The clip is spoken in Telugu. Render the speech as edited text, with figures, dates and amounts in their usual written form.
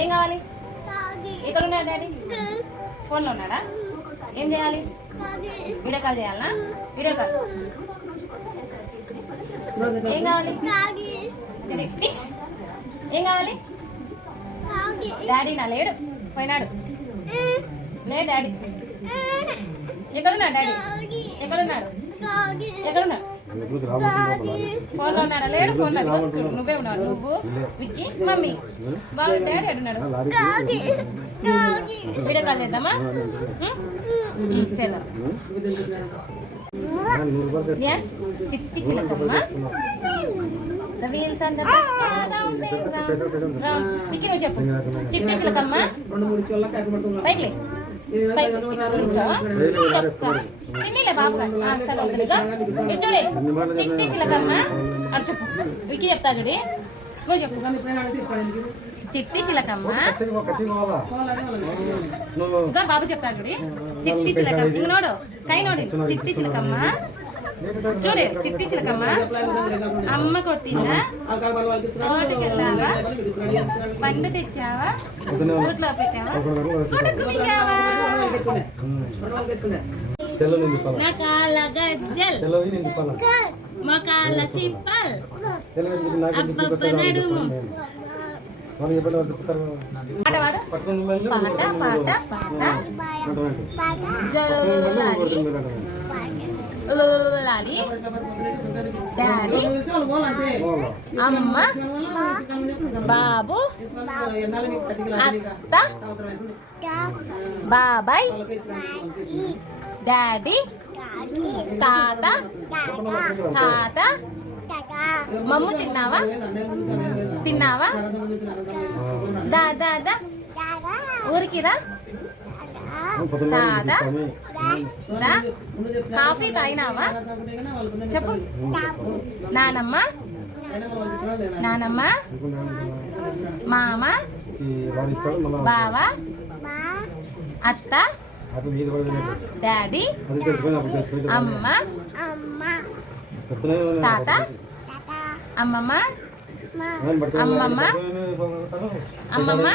ఏం కావాలి? ఎక్కడ ఉన్నాడు డాడీ? ఫోన్లో ఉన్నాడా? ఏం చేయాలి? వీడియో కాల్ చేయాలనా? Video call. ఏం కావాలి? ఏం కావాలి? డాడీ నా లేడు, పోయినాడు. లే డాడీ. ఎక్కడున్నాడు డాడీ? ఎక్కడున్నాడు? ఎక్కడున్నాడు? ఫోన్లో ఉన్నాడా? లేడు. ఫోన్లో చూడు, నువ్వే ఉన్నాడు. నువ్వు, విక్కీ, మమ్మీ, బాబు. డాడీ ఎడున్నాడు? వీడియో కాల్ చేద్దామా? చేద్దాం. చిట్టి చిలకమ్మ, విక్కీ నువ్వు చెప్పు. చిట్టి చిలకమ్మ పైకి తిన్నీలే బాబు చూడే. చిట్టి చిలకమ్మ అని చెప్పు. విక్కీ చెప్తా చూడి, నువ్వు చెప్పు. చిట్టి చిలకమ్మ. బాబు చెప్తా చూడి. చిట్టి చిలకమ్మ. ఇంక నోడు, కై నోడి. చిట్టి చిలకమ్మ చూడే. చిట్టి చిలకమ్మ అమ్మ కొట్టిందా? తోటకి వెళ్ళావా? పండు తెచ్చావా? ఊట్లో పెట్టావా? కొడుకుమింగావా? నా కాళ్ళ గజ్జల్, మా కాళ్ళ సిప్పల్, అబ్బబ్బ నడుము. పాట పాడు. పాట పాట పాట జల్లాలి లాలి డాడీ అమ్మ బాబు అత్త బాబాయ్ డాడీ తాత తాత. మమ్ము తిన్నావా? తిన్నావా? దా దా దా ఊరికి రా. దాదా రా. కాఫీ తాగినావా? చెప్పు. నానమ్మ నానమ్మ మామ బావ అత్త డాడీ అమ్మ తాత అమ్మమ్మ అమ్మమ్మ అమ్మమ్మ.